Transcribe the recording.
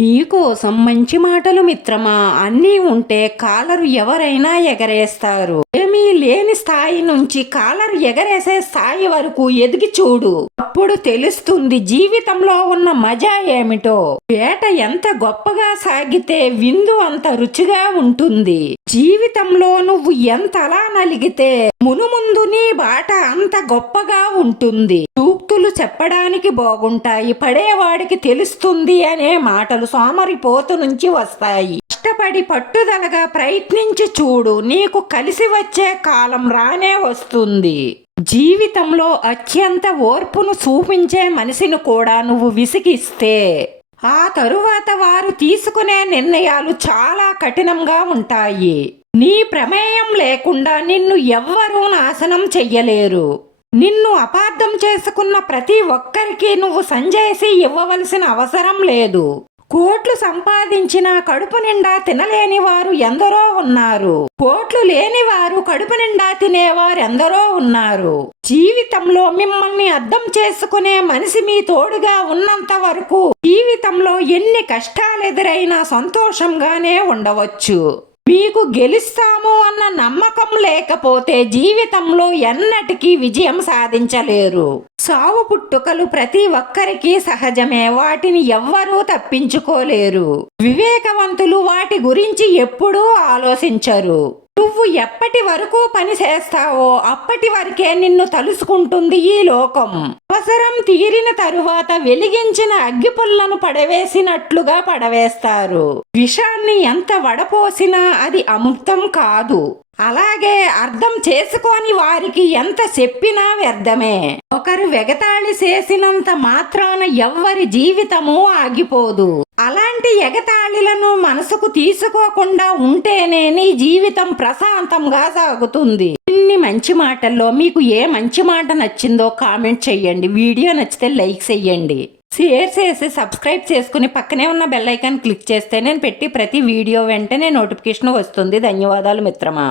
నీకోసం మంచి మాటలు మిత్రమా? అన్నీ ఉంటే కాలరు ఎవరైనా ఎగరేస్తారు. ఏమీ లేని స్థాయి నుంచి కాలరు ఎగరేసే స్థాయి వరకు ఎదిగి చూడు. అప్పుడు తెలుస్తుంది జీవితంలో ఉన్న మజా ఏమిటో. వేట ఎంత గొప్పగా సాగితే విందు అంత రుచిగా ఉంటుంది. జీవితంలో నువ్వు ఎంతలా నలిగితే మునుముందు నీ బాట అంత గొప్పగా ఉంటుంది. సూక్తులు చెప్పడానికి బాగుంటాయి పడేవాడికి తెలుస్తుంది అనే మాటలు సోమరిపోతు నుంచి వస్తాయి. కష్టపడి పట్టుదలగా ప్రయత్నించి చూడు నీకు కలిసి వచ్చే కాలం రానే వస్తుంది. జీవితంలో అత్యంత ఓర్పును చూపించే మనిషిని కూడా నువ్వు విసిగిస్తే ఆ తరువాత వారు తీసుకునే నిర్ణయాలు చాలా కఠినంగా ఉంటాయి. నీ ప్రమేయం లేకుండా నిన్ను ఎవ్వరూ నాశనం చెయ్యలేరు. నిన్ను అపార్థం చేసుకున్న ప్రతి ఒక్కరికి నువ్వు సంజేసి ఇవ్వవలసిన అవసరం లేదు. కోట్లు సంపాదించిన కడుపు నిండా తినలేని వారు ఎందరో ఉన్నారు. కోట్లు లేని వారు కడుపు నిండా తినేవారు ఎందరో ఉన్నారు. జీవితంలో మిమ్మల్ని అర్థం చేసుకునే మనిషి మీ తోడుగా ఉన్నంత వరకు జీవితంలో ఎన్ని కష్టాలు ఎదురైనా సంతోషంగానే ఉండవచ్చు. మీకు గెలుస్తాము అన్న నమ్మకం లేకపోతే జీవితంలో ఎన్నటికీ విజయం సాధించలేరు. సావు పుట్టుకలు ప్రతి ఒక్కరికి సహజమే. వాటిని ఎవ్వరూ తప్పించుకోలేరు. వివేకవంతులు వాటి గురించి ఎప్పుడూ ఆలోచించరు. నువ్వు ఎప్పటి వరకు పని చేస్తావో అప్పటి వరకే నిన్ను తలుసుకుంటుంది ఈ లోకం. అవసరం తీరిన తరువాత వెలిగించిన అగ్గిపుల్లను పడవేసినట్లుగా పడవేస్తారు. విషాన్ని ఎంత వడపోసినా అది అమృతం కాదు. అలాగే అర్థం చేసుకోని వారికి ఎంత చెప్పినా వ్యర్థమే. ఒకరు వెగతాళి చేసినంత మాత్రాన ఎవ్వరి జీవితము ఆగిపోదు. అలాంటి ఎగతాళిలను మనసుకు తీసుకోకుండా ఉంటేనే నీ జీవితం ప్రశాంతంగా సాగుతుంది. ఇన్ని మంచి మాటల్లో మీకు ఏ మంచి మాట నచ్చిందో కామెంట్ చెయ్యండి. వీడియో నచ్చితే లైక్ చేయండి షేర్ చేసి సబ్స్క్రైబ్ చేసుకుని పక్కనే ఉన్న బెల్ ఐకాన్ క్లిక్ చేస్తే నేను పెట్టి ప్రతి వీడియో వెంటనే నోటిఫికేషన్ వస్తుంది. ధన్యవాదాలు మిత్రమా.